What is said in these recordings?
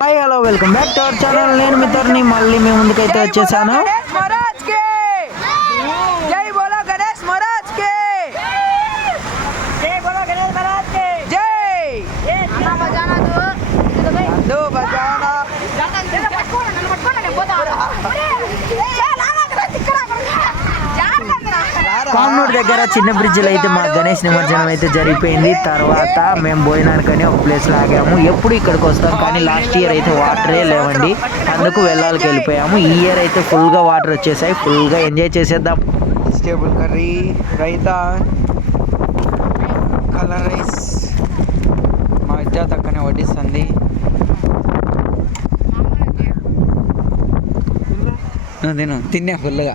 Hi hello welcome back to our channel. నేను మీ తరుణి మళ్ళీ మీ ముందుకైతే వచ్చేసాను. కామ్నూర్ దగ్గర చిన్న బ్రిడ్జిలో అయితే మా గణేష్ నిమజ్జనం అయితే జరిగిపోయింది. తర్వాత మేము భోజనానికని ఒక ప్లేస్లో ఆగాము. ఎప్పుడు ఇక్కడికి వస్తాం కానీ లాస్ట్ ఇయర్ అయితే వాటరే లేవండి, అందుకు వెళ్ళాలికి వెళ్ళిపోయాము. ఈ ఇయర్ అయితే ఫుల్గా వాటర్ వచ్చేసాయి, ఫుల్గా ఎంజాయ్ చేసేద్దాం. Vegetable curry, raita, colour rice మా విద్యా తక్కనే వడ్డిస్తుంది. నేను తిన్నా ఫుల్గా.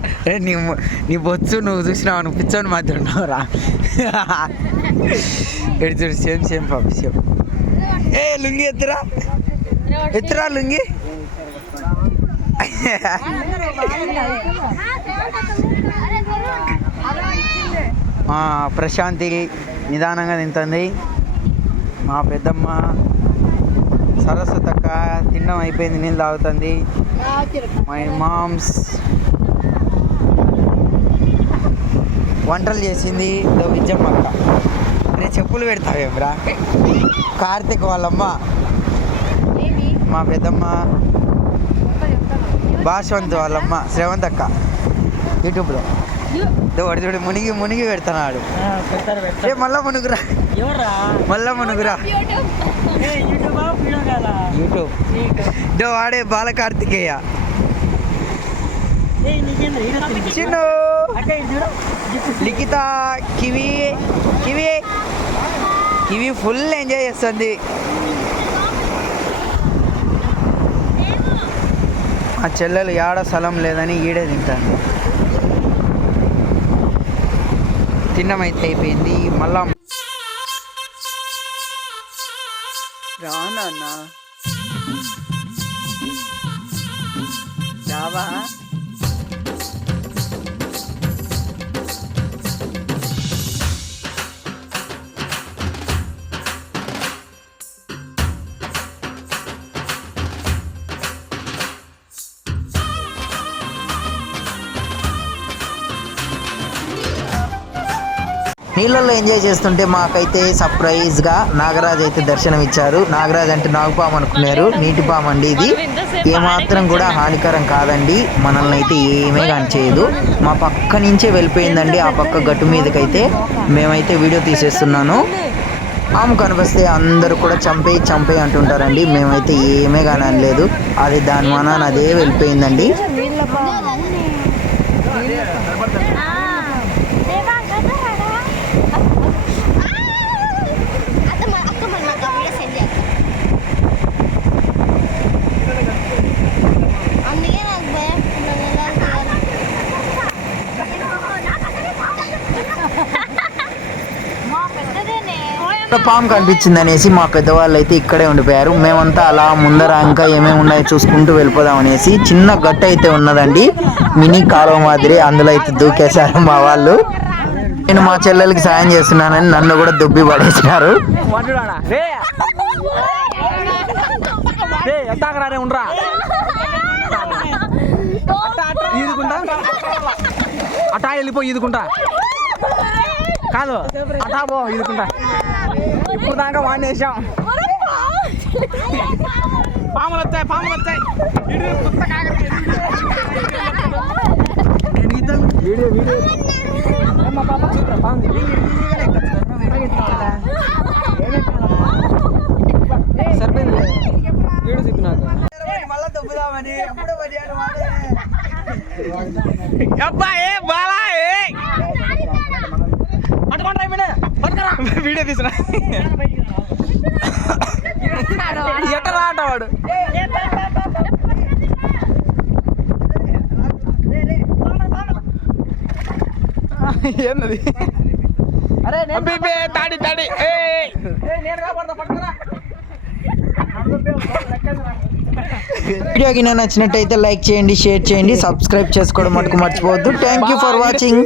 నీ బొచ్చు నువ్వు చూసినావు, నువ్వు పిచ్చోని మాత్రం ఉన్నావురా. ఎడు చూడు, సేమ్ సేమ్ పాపి సేమ్. ఏ లుంగి ఎత్తురా లుంగి. ప్రశాంతి నిదానంగా తింటుంది. మా పెద్దమ్మ సరస్వతక్క తినడం అయిపోయింది, నీళ్ళు తాగుతుంది. మై మామ్స్ వంటలు చేసింది విజయమ్మ అక్క. నేను చెప్పులు పెడతావేమ్రా. కార్తిక్ వాళ్ళమ్మ, మా పెద్దమ్మ, భాషవంత్ వాళ్ళమ్మ, శ్రవంత్ అక్క యూట్యూబ్లో చూడు మునిగి పెడతాడు. మళ్ళా మునుగురా యూట్యూబ్ వాడే బాల కార్తికేయ. చిన్ను లిఖిత కివి ఫుల్ ఎంజాయ్ చేస్తుంది. ఆ చెల్లెలు ఏడ స్థలం లేదని ఈడే తింటాను. తిన్నమైతే అయిపోయింది. మళ్ళా రానా రావా. నీళ్ళల్లో ఎంజాయ్ చేస్తుంటే మాకైతే సర్ప్రైజ్గా నాగరాజ్ అయితే దర్శనం ఇచ్చారు. నాగరాజ్ అంటే నాగుపాము అనుకున్నారు, నీటి పాము అండి. ఇది ఏమాత్రం కూడా హానికరం కాదండి, మనల్ని అయితే ఏమీ కానీ చేయదు. మా పక్క నుంచే వెళ్ళిపోయిందండి, ఆ పక్క గట్టు మీదకైతే. మేమైతే వీడియో తీసేస్తున్నాను. ఆమె కనిపిస్తే అందరూ కూడా చంపే అంటుంటారండి. మేమైతే ఏమీ కానీ అనలేదు, అది దాని మనాన్ని అదే వెళ్ళిపోయిందండి. పాము కనిపించింది అనేసి మా పెద్దవాళ్ళు అయితే ఇక్కడే ఉండిపోయారు. మేమంతా అలా ముందర ఇంకా ఏమేమి ఉన్నాయో చూసుకుంటూ వెళ్ళిపోదాం అనేసి చిన్న గట్టు అయితే ఉన్నదండి, మినీ కాలువ మాదిరి, అందులో అయితే దూకేశారు మా వాళ్ళు. నేను మా చెల్లెలకి సాయం చేస్తున్నానని నన్ను కూడా దుబ్బి పడేసినారు. అటా వెళ్ళిపో ఈదుకుంటా కాదు, అటా పో ఈదుకుంటా. ఇప్పుడు దాకా వాడేసాం. పాములు వచ్చాయి. సరిపోయింది వీడియో చెప్పి నాకు మళ్ళా దొబ్బుదామని వీడియో తీసిన ఎట్లా ఆటవాడు. ఏంది తాడి వీడియోకి నచ్చినట్టయితే లైక్ చేయండి, షేర్ చేయండి, సబ్స్క్రైబ్ చేసుకోవడం మటుకు మర్చిపోవద్దు. Thank you for watching.